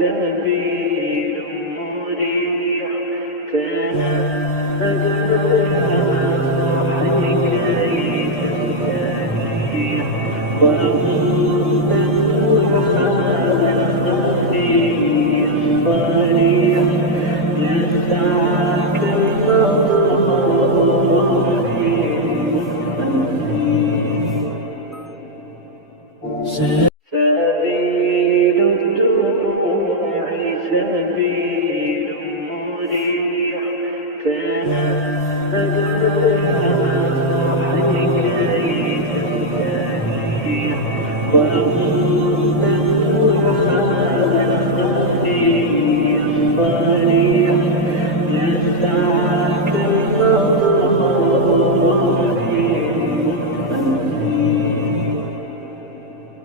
سبيل مريح تنهد روحك يستريح وغض الخفي الصريح يسعك الله. سبيل الدموع سبيل مريح تنهد روحك يستريح وغض الخفي الصريح